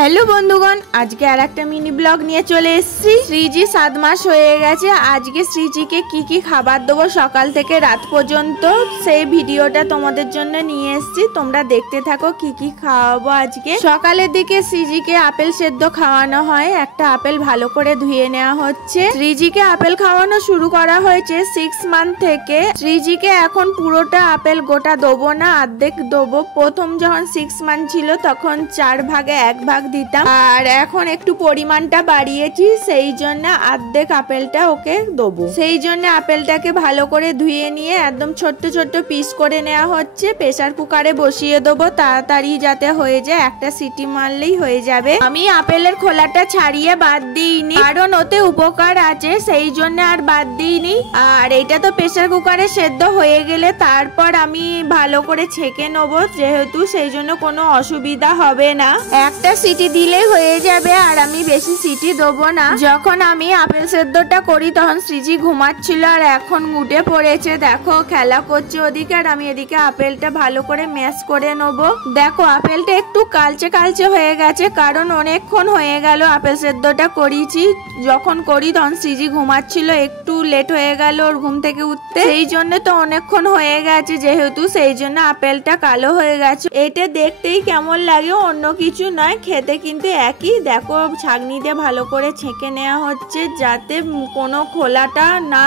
Hello বন্ধুগণ, আজকে আর একটা মিনি ব্লগ নিয়ে চলে এসেছি। শ্রীজি 7 মাস হয়ে গেছে। আজকে শ্রীজিকে কি কি খাবার দেবো সকাল থেকে রাত পর্যন্ত, সেই ভিডিওটা তোমাদের জন্য নিয়ে এসেছি। তোমরা দেখতে থাকো কি কি খাওয়াবো আজকে। সকালের দিকে শ্রীজিকে আপেল সেদ্ধ খাওয়ানো হয়। একটা আপেল ভালো করে ধুয়ে নেওয়া হচ্ছে। শ্রীজিকে আপেল খাওয়ানো শুরু করা হয়েছে 6 মান্থ থেকে। শ্রীজিকে এখন পুরোটা আপেল গোটা দেবো না, অর্ধেক দেবো। প্রথম যখন 6 মান্থ ছিল তখন 4 ভাগে 1 ভাগ দিতাম, আর এখন একটু পরিমাণটা বাড়িয়েছি, সেই জন্য অর্ধেক আপেলটা ওকে দেবো। সেই জন্য আপেলটাকে ভালো করে ধুয়ে নিয়ে একদম ছোট্ট ছোট্ট পিস করে নেওয়া হচ্ছে। প্রেসার কুকারে বসিয়ে দেবো, তাড়াতাড়ি যাতে হয়ে যায়, একটা সিটি মারলেই হয়ে যাবে। আমি আপেলের খোলাটা ছাড়িয়ে বাদ দিইনি, কারণ ওতে উপকার আছে, সেই জন্য আর বাদ দিইনি। আর এটা তো প্রেসার কুকারে সেদ্ধ হয়ে গেলে তারপর আমি ভালো করে ছেঁকে নেবো, যেহেতু সেই জন্য কোনো অসুবিধা হবে না। একটা সিটি দিলেই হয়ে যাবে, আর আমি বেশি সিটি দেবো না। যখন আমি আপেল সেদ্ধটা করি তখন শ্রীজি ঘুমাচ্ছিল, আর এখন উঠে পড়েছে। দেখো খেলা করছে ওদিকে, আর আমি এদিকে আপেলটা ভালো করে ম্যাশ করে নেবো। দেখো আপেলটা একটু কালচে কালচে হয়ে গেছে, কারণ অনেকক্ষণ হয়ে গেল আপেল সেদ্ধটা করিছি। যখন করি তখন শ্রীজি ঘুমাচ্ছিল, একটু লেট হয়ে গেল ওর ঘুম থেকে উঠতে, সেই জন্য তো অনেকক্ষণ হয়ে গেছে যেহেতু, সেই জন্য আপেলটা কালো হয়ে গেছে। এটা দেখতেই কেমন লাগে, অন্য কিছু নয়, খেতে কিন্তু একই। দেখো ছাঁকনি দিয়ে ভালো করে ছেঁকে নেওয়া হচ্ছে, যাতে কোনো খোলাটা না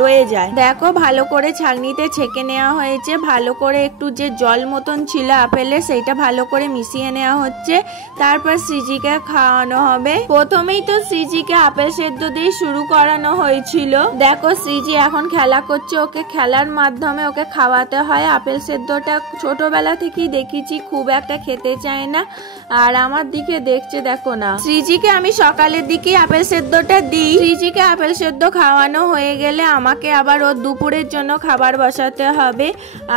রয়ে যায়। দেখো ভালো করে ছাঁকনিতে ছেঁকে নেওয়া হয়েছে। ভালো করে একটু যে জল মতন ছিল আপেলে, সেটা ভালো করে মিশিয়ে নেওয়া হচ্ছে। তারপর শ্রীজিকে খাওয়ানো হবে। প্রথমেই তো শ্রীজিকে আপেল সেদ্ধ দিয়ে শুরু করানো হয়েছিল। দেখো শ্রীজি এখন খেলা করছে, ওকে খেলার মাধ্যমে ওকে খাওয়াতে হয়। আপেল সেদ্ধটা ছোটবেলা থেকেই দেখেছি, খুব একটা খেতে চায় না, আর আমার দিকে দেখছে দেখো না। শ্রীজিকে আমি সকালের দিকে আপেল সেদ্ধটা দিই। শ্রীজিকে আপেল সেদ্ধ খাওয়ানো হয়ে গেলে আমাকে আবার ওর দুপুরের জন্য খাবার বসাতে হবে।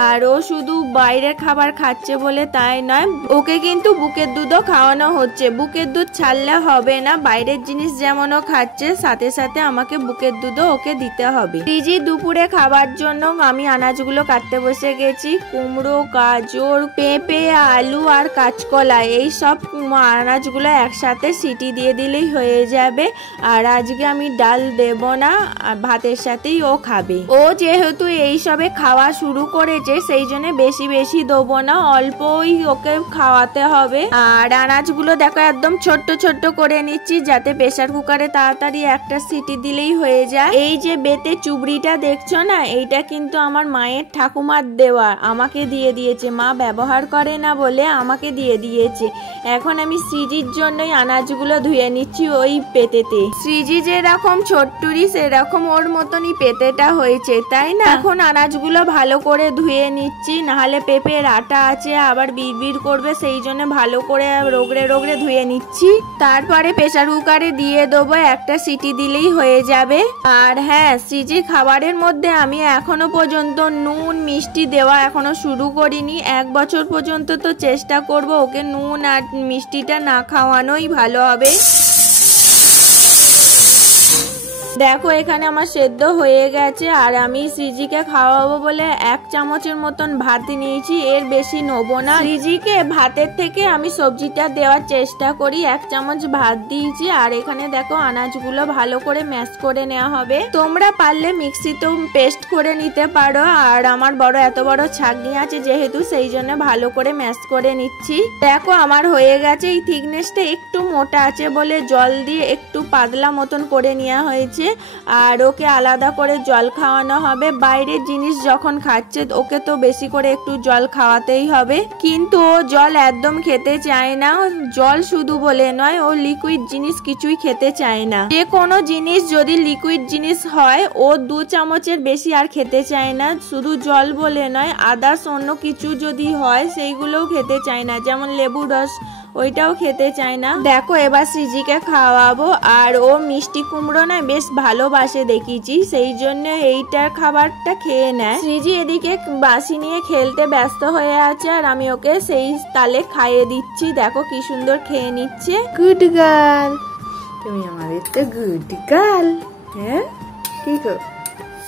আর ও শুধু বাইরের খাবার খাচ্ছে বলে তাই নয়, ওকে কিন্তু বুকের দুধও খাওয়ানো হচ্ছে। বুকের দুধ ছাড়লে হবে না, বাইরের জিনিস যেমন ও খাচ্ছে সাথে সাথে আমাকে বুকের দুধও ওকে দিতে হবে। শ্রীজি দুপুরে খাবার জন্য আমি আনাজগুলো কাটতে বসে গেছি। কুমড়ো, গাজর, পেঁপে, আলু আর কাঁচকলা, এই সব আনাজগুলো একসাথে সিটি দিয়ে দিলেই হয়ে যাবে। আর আজকে আমি ডাল দেব না, ভাতের সাথেই ও খাবে। ও যেহেতু এইসবে খাওয়া শুরু করেছে, সেই জন্য বেশি বেশি দেবো না, অল্পই ওকে খাওয়াতে হবে। আর আনাজগুলো দেখো একদম ছোট্ট ছোট্ট করে নিচ্ছি, যাতে প্রেসার কুকারে তাড়াতাড়ি একটা সিটি দিলেই হয়ে যায়। এই যে বেতে চুবড়িটা দেখছো না, এইটা কিন্তু আমার মায়ের ঠাকুমার দেওয়া, আমাকে দিয়ে দিয়েছে। মা ব্যবহার করে না বলে আমাকে দিয়ে দিয়েছে। এখন আমি শ্রীজির জন্যই আনাজগুলো ধুয়ে নিচ্ছি ওই পেতেতে। শ্রীজি যেরকম ছোট্টুরি, সেরকম ওর মতনই পেতেটা হয়েছে, তাই না? এখন আনাজগুলো ভালো করে ধুয়ে নিচ্ছি, নাহলে পেঁপের আটা আছে, আবার বিড়বিড় করবে, সেই জন্য ভালো করে রগড়ে রগড়ে ধুয়ে নিচ্ছি। তারপরে প্রেসার কুকারে দিয়ে দেবো, একটা সিটি দিলেই হয়ে যাবে। আর হ্যাঁ, শ্রীজি খাবারের মধ্যে আমি এখনো পর্যন্ত নুন মিষ্টি দেওয়া এখনো শুরু করিনি। 1 বছর পর্যন্ত তো চেষ্টা করব ওকে নুন আর মিষ্টিটা না খাওয়ানোই ভালো হবে। দেখো এখানে আমার সেদ্ধ হয়ে গেছে, আর আমি শ্রীজিকে খাওয়াবো বলে 1 চামচের মতন ভাত নিয়েছি, এর বেশি নেবো না। শ্রীজিকে ভাতের থেকে আমি সবজিটা দেওয়ার চেষ্টা করি। 1 চামচ ভাত দিয়েছি, আর এখানে দেখো আনাজগুলো ভালো করে ম্যাশ করে নেওয়া হবে। তোমরা পারলে মিক্সিতেও পেস্ট করে নিতে পারো, আর আমার এত বড় ছাঁকনি আছে যেহেতু, সেই জন্য ভালো করে ম্যাশ করে নিচ্ছি। দেখো আমার হয়ে গেছে। এই থিকনেসটা একটু মোটা আছে বলে জল দিয়ে একটু পাতলা মতন করে নেওয়া হয়েছে, আর ওকে আলাদা করে জল খাওয়ানো হবে। বাইরের জিনিস যখন খাচ্ছে ওকে তো বেশি করে একটু জল খাওয়াতেই হবে, কিন্তু ও জল একদম খেতে চায় না। জল শুধু বলে নয়, ও লিকুইড জিনিস কিছুই খেতে চায় না। যে কোনো জিনিস যদি লিকুইড জিনিস হয়, ও 2 চামচের বেশি আর খেতে চায় না। শুধু জল বলে নয়, আদার্স অন্য কিছু যদি হয় সেইগুলোও খেতে চায় না, যেমন লেবু রস, ওইটাও খেতে চায় না। দেখো এবার শ্রীজিকে খাওয়াবো, আর ও মিষ্টি কুমড়ো না বেশ ভালোবাসে দেখেছি, সেই জন্য এইটার খাবারটা খেয়ে নেয়। শ্রীজি এদিকে বাসি নিয়ে খেলতে ব্যস্ত হয়ে আছে, আর আমি ওকে সেই তালে খাইয়ে দিচ্ছি। দেখো কি সুন্দর খেয়ে নিচ্ছে। গুড গার্ল, তুমি আমাদের তো গুড গার্ল। হ্যাঁ কি গো,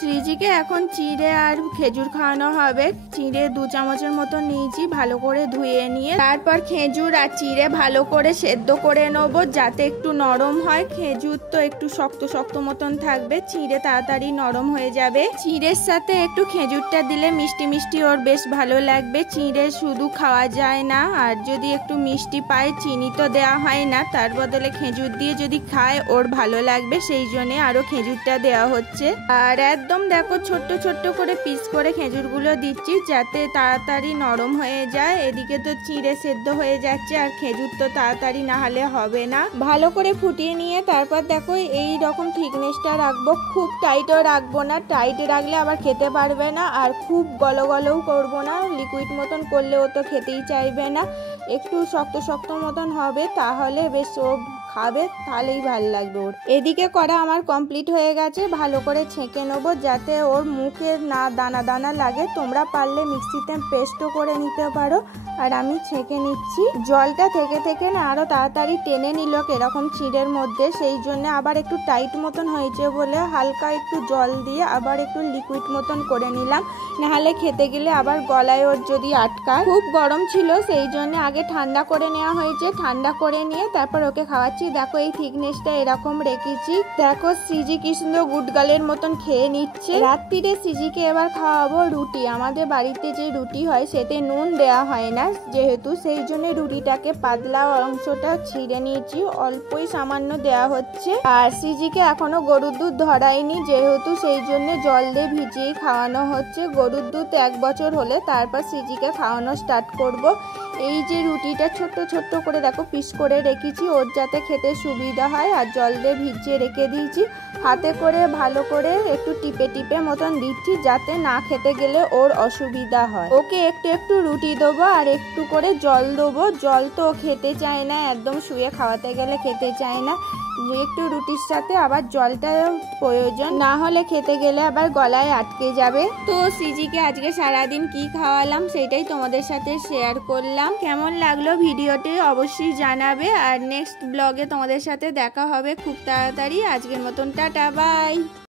শ্রীজিকে এখন চিড়ে আর খেজুর খাওয়ানো হবে। চিড়ে 2 চামচের মতো নিয়েছি, ভালো করে ধুয়ে নিয়ে তারপর খেজুর আর চিড়ে ভালো করে সেদ্ধ করে নেবো যাতে একটু নরম হয়। খেজুর তো একটু শক্ত শক্ত মতন থাকবে, চিড়ে তাড়াতাড়ি নরম হয়ে যাবে। চিড়ের সাথে একটু খেজুরটা দিলে মিষ্টি মিষ্টি ওর বেশ ভালো লাগবে। চিড়ে শুধু খাওয়া যায় না, আর যদি একটু মিষ্টি পায়, চিনি তো দেওয়া হয় না, তার বদলে খেজুর দিয়ে যদি খায় ওর ভালো লাগবে, সেই জন্য আরো খেজুরটা দেওয়া হচ্ছে। আর একদম দেখো ছোট্ট ছোট্ট করে পিস করে খেজুরগুলো দিচ্ছি যাতে তাড়াতাড়ি নরম হয়ে যায়। এদিকে তো চিড়ে সেদ্ধ হয়ে যাচ্ছে আর খেজুর তো তাড়াতাড়ি না হলে হবে না। ভালো করে ফুটিয়ে নিয়ে তারপর দেখো এই রকম থিকনেসটা রাখবো, খুব টাইটও রাখবো না, টাইটে রাখলে আবার খেতে পারবে না, আর খুব গলগলও করবো না, লিকুইড মতন করলে ও তো খেতেই চাইবে না। একটু শক্ত শক্ত মতন হবে, তাহলে বেশ ও খাবে, তাহলেই ভালো লাগবে ওর। এদিকে করা আমার কমপ্লিট হয়ে গেছে, ভালো করে ছেঁকে নেবো যাতে ওর মুখে না দানা দানা লাগে। তোমরা পারলে মিক্সিতে পেস্টও করে নিতে পারো, আর আমি ছেঁকে নিচ্ছি। জলটা থেকে থেকে না আরো তাড়াতাড়ি টেনে নিল এরকম চিড়ের মধ্যে, সেই জন্য আবার একটু টাইট মতন হয়েছে বলে হালকা একটু জল দিয়ে আবার একটু লিকুইড মতন করে নিলাম, নাহলে খেতে গেলে আবার গলায় ওর যদি আটকায়। খুব গরম ছিল, সেই জন্য আগে ঠান্ডা করে নেওয়া হয়েছে, ঠান্ডা করে নিয়ে তারপর ওকে খাওয়াচ্ছি। দেখো এই থিকনেসটা এরকম রেখেছি। দেখো শ্রীজি কি সুন্দর গুডগালের মতন খেয়ে নিচ্ছে। রাত্রিরে শ্রীজিকে এবার খাওয়াবো রুটি। আমাদের বাড়িতে যে রুটি হয় সেতে নুন দেওয়া হয় না যেহেতু, সেই জন্য রুটিটাকে পাতলা অংশটা ছিঁড়ে নিয়েছি, অল্পই সামান্য দেওয়া হচ্ছে। আর শ্রীজিকে এখনো গরুর দুধ ধরায়নি যেহেতু, সেই জন্য জল দিয়ে ভিজিয়ে খাওয়ানো হচ্ছে। গরুর দুধ 1 বছর হলে তারপর শ্রীজিকে খাওয়ানো স্টার্ট করব। এই যে রুটিটা ছোট্ট ছোট্ট করে দেখো পিস করে রেখেছি ওর যাতে খেতে সুবিধা হয়, আর জল দিয়ে ভিজিয়ে রেখে দিয়েছি। হাতে করে ভালো করে একটু টিপে টিপে মতন দিচ্ছি যাতে না খেতে গেলে ওর অসুবিধা হয়। ওকে একটু একটু রুটি দেবো আর একটু করে জল দেবো। জল তো খেতে চায় না, একদম শুয়ে খাওয়াতে গেলে খেতে চায় না, একটু রুটির সাথে আবার জলটা প্রয়োজন, না হলে খেতে গেলে আবার গলায় আটকে যাবে। তো শ্রীজিকে আজকে সারাদিন কি খাওয়ালাম সেটাই তোমাদের সাথে শেয়ার করলাম। কেমন লাগলো ভিডিওটি অবশ্যই জানাবে, আর নেক্সট ব্লগে তোমাদের সাথে দেখা হবে খুব তাড়াতাড়ি। আজকের মতন টাটা, বাই।